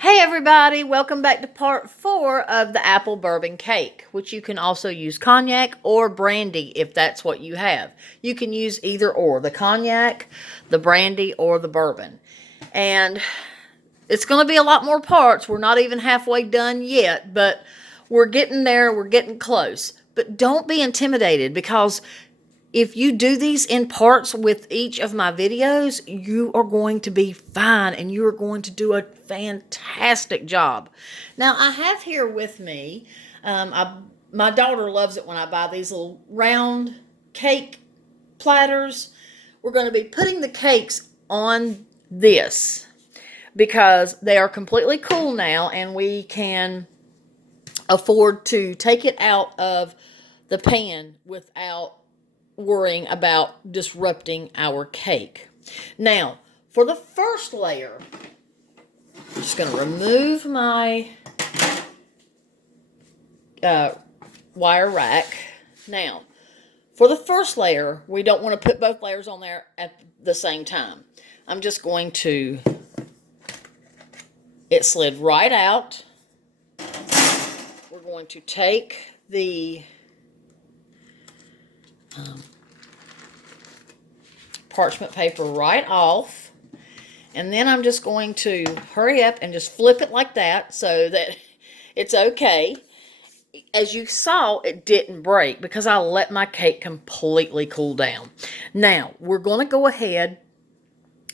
Hey everybody, welcome back to part 4 of the apple bourbon cake, which you can also use cognac or brandy if that's what you have. You can use either or, the cognac, the brandy, or the bourbon. And it's going to be a lot more parts. We're not even halfway done yet, but we're getting there, we're getting close. But don't be intimidated, because if you do these in parts with each of my videos, you are going to be fine and you are going to do a fantastic job. Now, I have here with me, my daughter loves it when I buy these little round cake platters. We're going to be putting the cakes on this because they are completely cool now and we can afford to take it out of the pan without worrying about disrupting our cake. Now, for the first layer, I'm just going to remove my wire rack. Now, for the first layer, we don't want to put both layers on there at the same time. I'm just going to, it slid right out. We're going to take the parchment paper right off, and then I'm just going to hurry up and just flip it like that so that it's okay. As you saw, it didn't break because I let my cake completely cool down. Now we're going to go ahead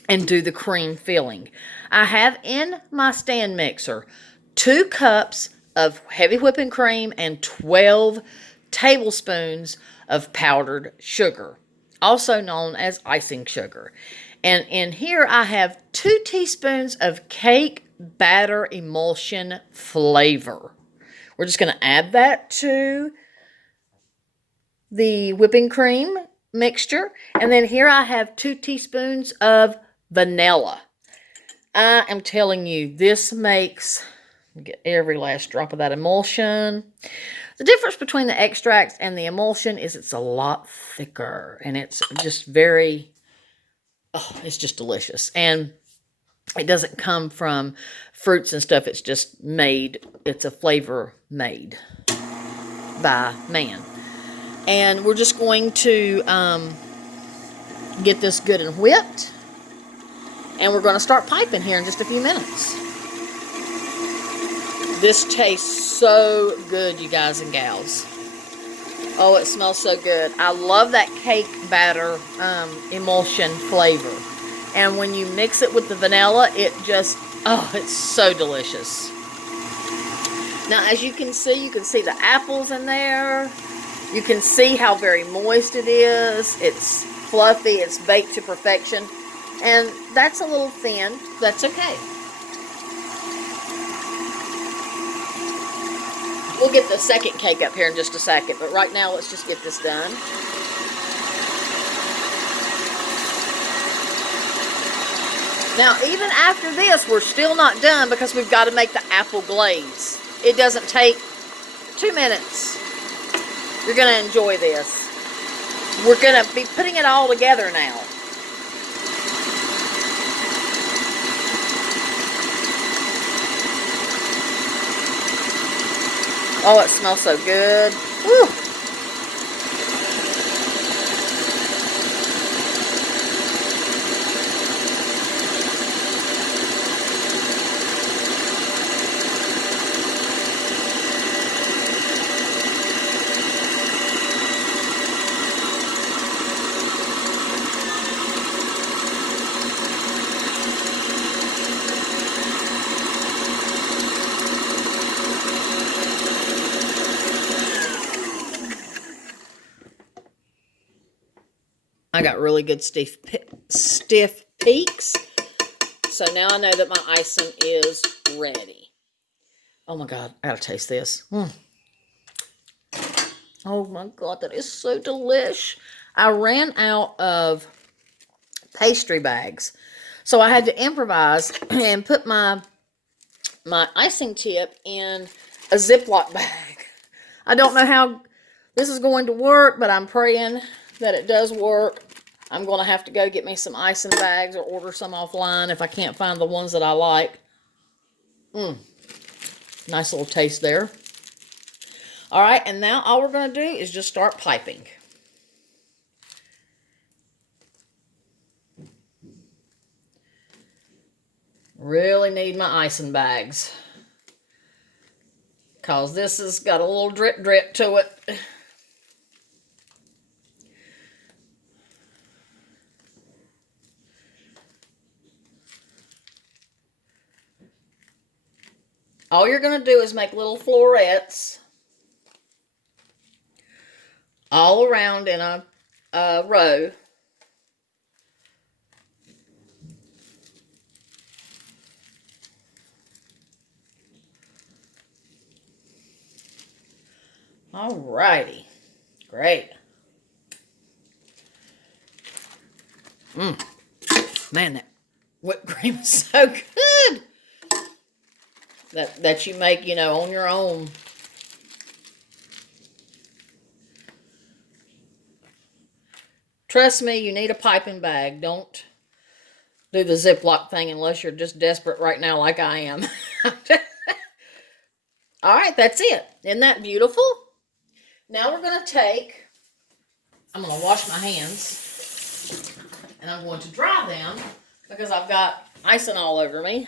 and do the cream filling. I have in my stand mixer 2 cups of heavy whipping cream and 12 tablespoons of powdered sugar, also known as icing sugar. And in here I have 2 teaspoons of cake batter emulsion flavor. We're just going to add that to the whipping cream mixture. And then here I have 2 teaspoons of vanilla. I am telling you, this makes, get every last drop of that emulsion. The difference between the extracts and the emulsion is it's a lot thicker, and it's just very, oh, it's just delicious. And it doesn't come from fruits and stuff. It's just made, it's a flavor made by man. And we're just going to get this good and whipped. And we're going to start piping here in just a few minutes. This tastes so good, you guys and gals. Oh, it smells so good. I love that cake batter emulsion flavor. And when you mix it with the vanilla, it just, oh, it's so delicious. Now, as you can see the apples in there. You can see how very moist it is. It's fluffy. It's baked to perfection. And that's a little thin. That's okay. We'll get the second cake up here in just a second, but right now let's just get this done. Now, even after this, we're still not done because we've got to make the apple glaze. It doesn't take 2 minutes. You're going to enjoy this. We're going to be putting it all together now. Oh, it smells so good. Woo. I got really good stiff peaks. So now I know that my icing is ready. Oh my God, I gotta taste this. Oh my God, that is so delish. I ran out of pastry bags, so I had to improvise and put my icing tip in a Ziploc bag. I don't know how this is going to work, but I'm praying that it does work. I'm going to have to go get me some icing bags or order some offline if I can't find the ones that I like. Nice little taste there. All right, and now all we're going to do is just start piping. Really need my icing bags, because this has got a little drip drip to it. All you're going to do is make little florets all around in a row. Alrighty. Great. Man, that whipped cream is so good. That you make, you know, on your own. Trust me, you need a piping bag. Don't do the Ziploc thing unless you're just desperate right now like I am. Alright, that's it. Isn't that beautiful? Now we're going to take, I'm going to wash my hands, and I'm going to dry them because I've got icing all over me.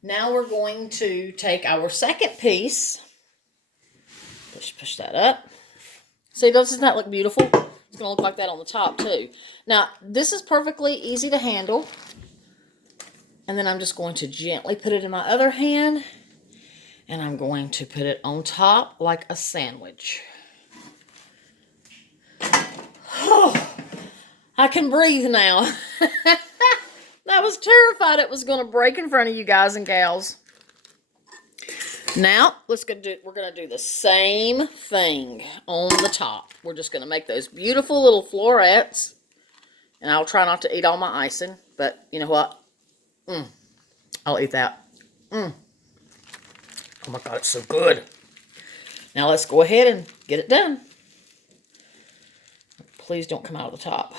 Now we're going to take our second piece, push that up. See, doesn't that look beautiful? It's going to look like that on the top too. Now, this is perfectly easy to handle. And then I'm just going to gently put it in my other hand. And I'm going to put it on top like a sandwich. Oh, I can breathe now. I was terrified it was going to break in front of you guys and gals. Now, we're going to do the same thing on the top. We're just going to make those beautiful little florets. And I'll try not to eat all my icing. But you know what? I'll eat that. Oh my God, it's so good. Now let's go ahead and get it done. Please don't come out of the top.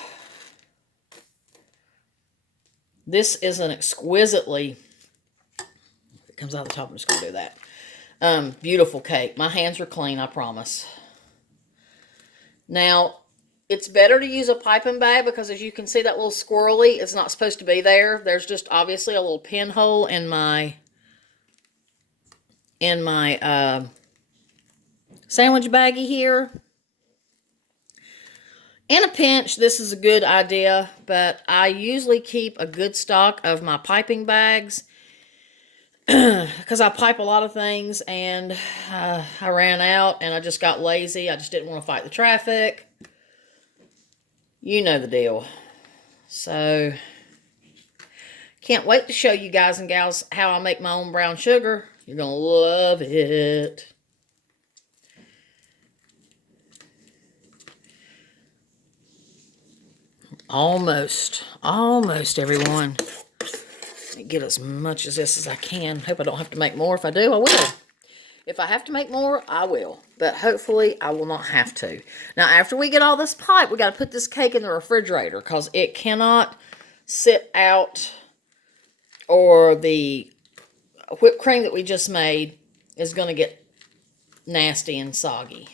This is an exquisitely, if it comes out of the top, I'm just going to do that. Beautiful cake. My hands are clean, I promise. Now, it's better to use a piping bag because as you can see, that little squirrely is not supposed to be there. There's just obviously a little pinhole in my sandwich baggie here. In a pinch, this is a good idea, but I usually keep a good stock of my piping bags because I pipe a lot of things, and I ran out and I just got lazy. I just didn't want to fight the traffic. You know the deal. So, can't wait to show you guys and gals how I make my own brown sugar. You're going to love it. Almost, everyone. Let me get as much of this as I can. Hope I don't have to make more. If I do, I will. If I have to make more, I will. But hopefully, I will not have to. Now, after we get all this pipe, we got to put this cake in the refrigerator because it cannot sit out, or the whipped cream that we just made is going to get nasty and soggy.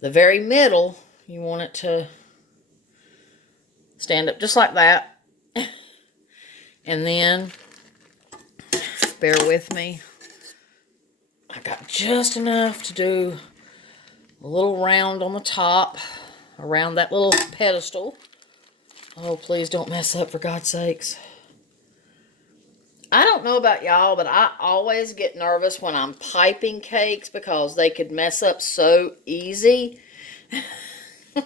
The very middle, you want it to stand up just like that. And then, bear with me, I got just enough to do a little round on the top, around that little pedestal. Oh, please don't mess up, for God's sakes. I don't know about y'all, but I always get nervous when I'm piping cakes because they could mess up so easy. I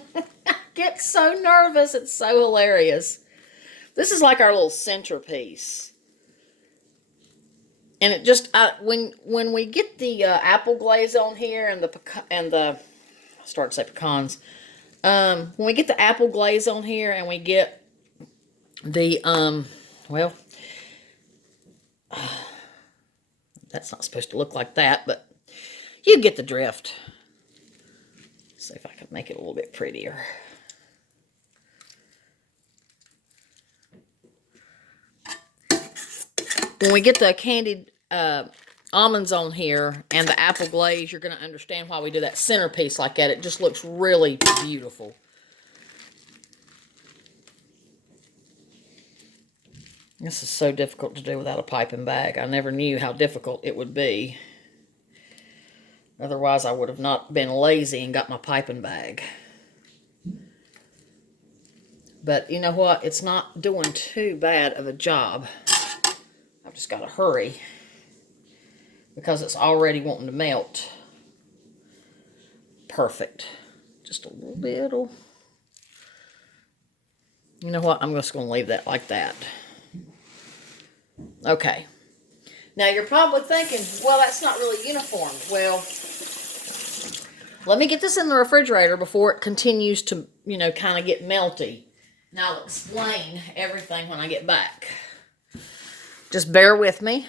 get so nervous. It's so hilarious. This is like our little centerpiece. And it just, when we get the apple glaze on here and I started to say pecans. When we get the apple glaze on here and we get the, well, that's not supposed to look like that, but you get the drift. Let's see if I can make it a little bit prettier. When we get the candied almonds on here and the apple glaze, you're going to understand why we do that centerpiece like that. It just looks really beautiful. This is so difficult to do without a piping bag. I never knew how difficult it would be. Otherwise, I would have not been lazy and got my piping bag. But you know what? It's not doing too bad of a job. I've just got to hurry because it's already wanting to melt. Perfect. Just a little bit. You know what? I'm just going to leave that like that. Okay. Now you're probably thinking, well, that's not really uniform. Well, let me get this in the refrigerator before it continues to, you know, kind of get melty. Now I'll explain everything when I get back. Just bear with me.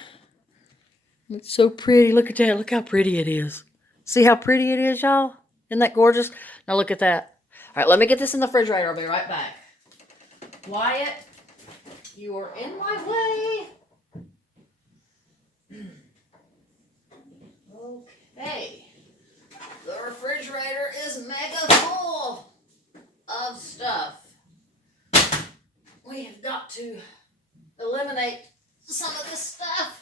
It's so pretty. Look at that. Look how pretty it is. See how pretty it is, y'all? Isn't that gorgeous? Now look at that. All right, let me get this in the refrigerator. I'll be right back. Wyatt, you are in my way. Okay. The refrigerator is mega full of stuff. We have got to eliminate some of this stuff.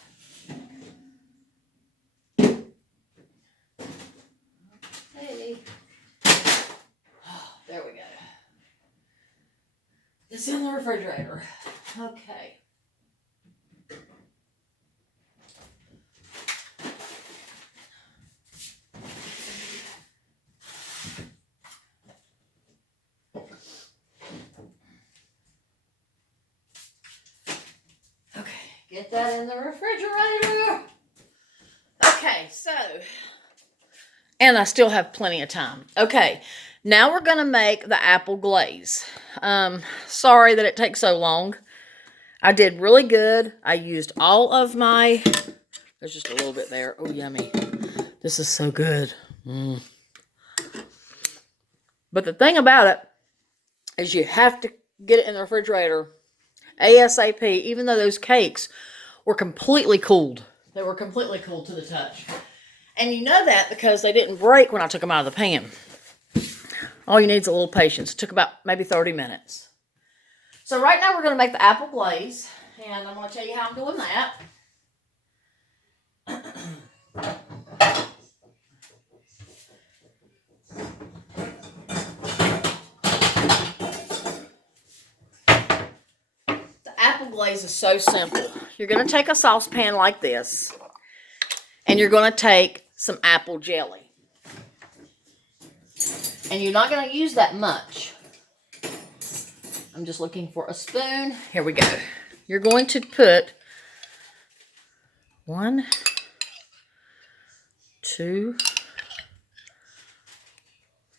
Okay. Oh, there we go. It's in the refrigerator. Okay. Get that in the refrigerator. Okay, so, and I still have plenty of time. Okay, now we're going to make the apple glaze. Sorry that it takes so long. I did really good. I used all of my, there's just a little bit there. Oh, yummy. This is so good. But the thing about it is you have to get it in the refrigerator ASAP, even though those cakes were completely cooled. They were completely cooled to the touch. And you know that because they didn't break when I took them out of the pan. All you need is a little patience. It took about maybe 30 minutes. So right now we're going to make the apple glaze. And I'm going to tell you how I'm doing that. Apple glaze is so simple. You're going to take a saucepan like this, and you're going to take some apple jelly. And you're not going to use that much. I'm just looking for a spoon. Here we go. You're going to put 1, 2,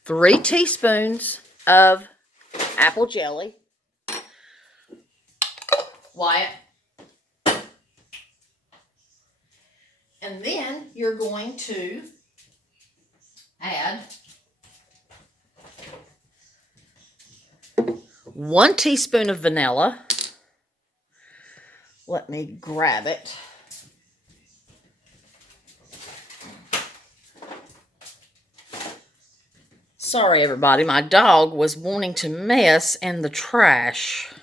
3 teaspoons of apple jelly. Wyatt. And then you're going to add 1 teaspoon of vanilla. Let me grab it. Sorry, everybody. My dog was wanting to mess in the trash.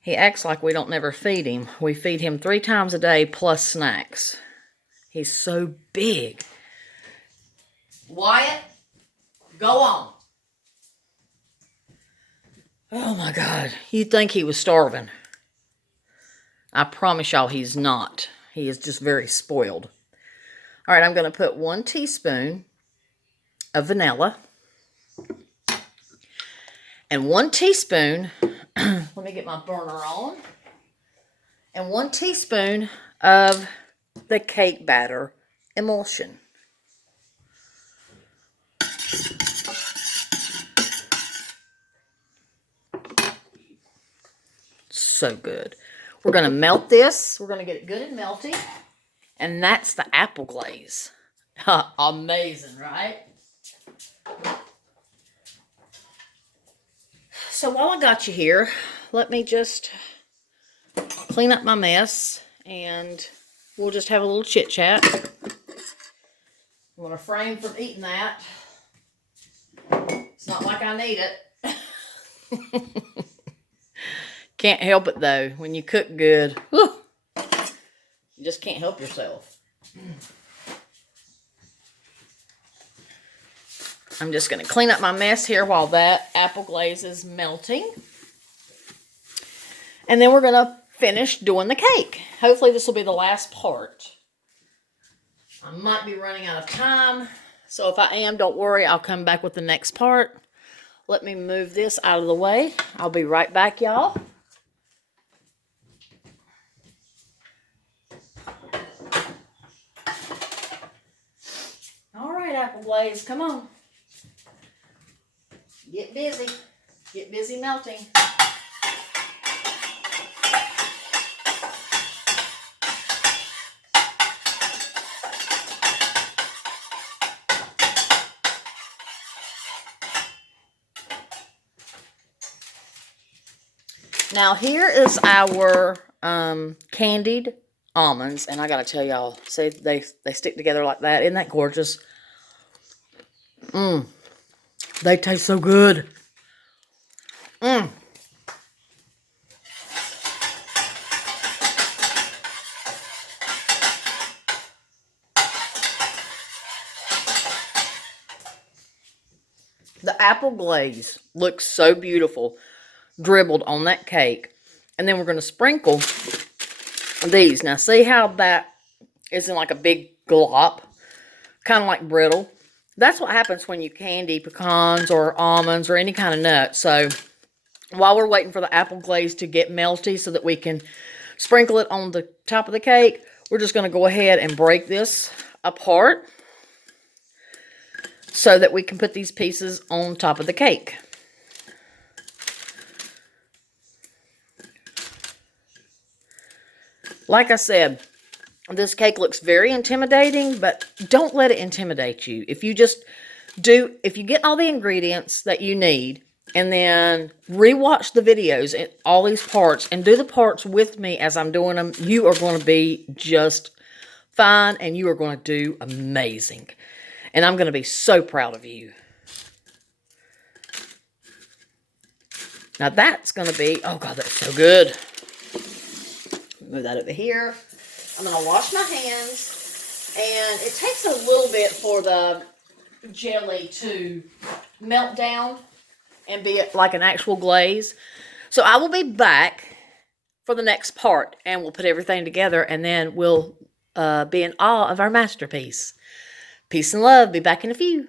He acts like we don't never feed him. We feed him 3 times a day plus snacks. He's so big. Wyatt, go on. Oh my God. You'd think he was starving. I promise y'all he's not. He is just very spoiled. All right, I'm going to put 1 teaspoon of vanilla. And 1 teaspoon, let me get my burner on. And 1 teaspoon of the cake batter emulsion. So good. We're going to melt this. We're going to get it good and melty. And that's the apple glaze. Amazing, right? So while I got you here, let me just clean up my mess, and we'll just have a little chit chat. I'm going to refrain from eating that. It's not like I need it. Can't help it though. When you cook good, whew, you just can't help yourself. I'm just going to clean up my mess here while that apple glaze is melting. And then we're going to finish doing the cake. Hopefully this will be the last part. I might be running out of time. So if I am, don't worry. I'll come back with the next part. Let me move this out of the way. I'll be right back, y'all. All right, apple glaze, come on. Get busy. Get busy melting. Now here is our candied almonds, and I gotta tell y'all, see they stick together like that. Isn't that gorgeous? They taste so good. The apple glaze looks so beautiful, dribbled on that cake. And then we're going to sprinkle these. Now see how that isn't like a big glop, kind of like brittle. That's what happens when you candy pecans or almonds or any kind of nut. So while we're waiting for the apple glaze to get melty so that we can sprinkle it on the top of the cake, we're just going to go ahead and break this apart so that we can put these pieces on top of the cake. Like I said, this cake looks very intimidating, but don't let it intimidate you. If you get all the ingredients that you need, and then rewatch the videos and all these parts, and do the parts with me as I'm doing them, you are going to be just fine, and you are going to do amazing. And I'm going to be so proud of you. Now that's going to be, oh God, that's so good. Move that over here. I'm going to wash my hands. And it takes a little bit for the jelly to melt down and be like an actual glaze. So I will be back for the next part. And we'll put everything together. And then we'll be in awe of our masterpiece. Peace and love. Be back in a few.